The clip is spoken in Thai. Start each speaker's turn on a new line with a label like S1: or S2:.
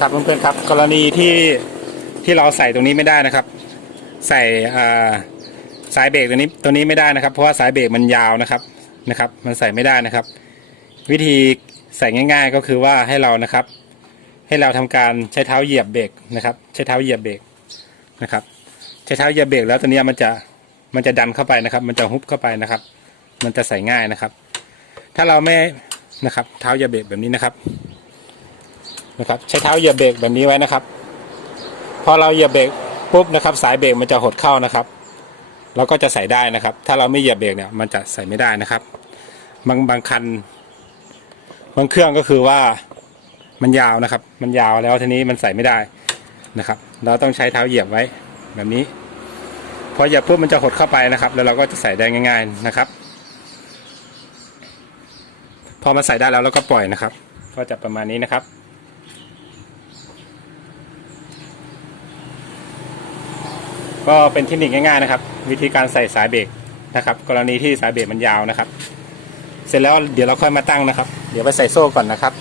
S1: ครับเพื่อนๆครับ กรณีที่ที่เราใส่ตรงนี้ไม่ได้นะครับ ใส่อ่าสายเบรกตัวนี้ตัวนี้ไม่ได้นะครับ เพราะว่าสายเบรกมันยาวนะครับนะครับ มันใส่ไม่ได้นะครับ วิธีใส่ง่าย ๆ ก็คือว่าให้เรานะครับ ให้เราทำการใช้เท้าเหยียบเบรกนะครับ ใช้เท้าเหยียบเบรกนะครับ ใช้เท้าเหยียบเบรกแล้วตัวนี้มันจะมันจะดันเข้าไปนะครับ มันจะฮุบเข้าไปนะครับ มันจะใส่ง่ายนะครับ ถ้าเราไม่นะครับ เท้าเหยียบเบรกแบบนี้นะครับ นะครับ ใช้เท้าเหยียบเบรกแบบนี้ไว้นะครับ พอเราเหยียบเบรกปุ๊บนะครับ สายเบรกมันจะหดเข้านะครับเราก็จะใส่ได้นะครับ ถ้าเราไม่เหยียบเบรกเนี่ยมันจะใส่ไม่ได้นะครับ บางบางคัน บางเครื่องก็คือว่ามันยาวนะครับ มันยาวแล้วทีนี้มันใส่ไม่ได้นะครับ เราต้องใช้เท้าเหยียบไว้แบบนี้ พอเหยียบปุ๊บมันจะหดเข้าไปนะครับ แล้วเราก็จะใส่ได้ง่าย ๆนะครับ พอมาใส่ได้แล้วเราก็ปล่อยนะครับ ก็จะประมาณนี้นะครับ ก็เป็นเทคนิคง่ายๆนะครับ วิธีการใส่สายเบรกนะครับ กรณีที่สายเบรกมันยาวนะครับ เสร็จแล้วเดี๋ยวเราค่อยมาตั้งนะครับ เดี๋ยวไปใส่โซ่ก่อนนะครับ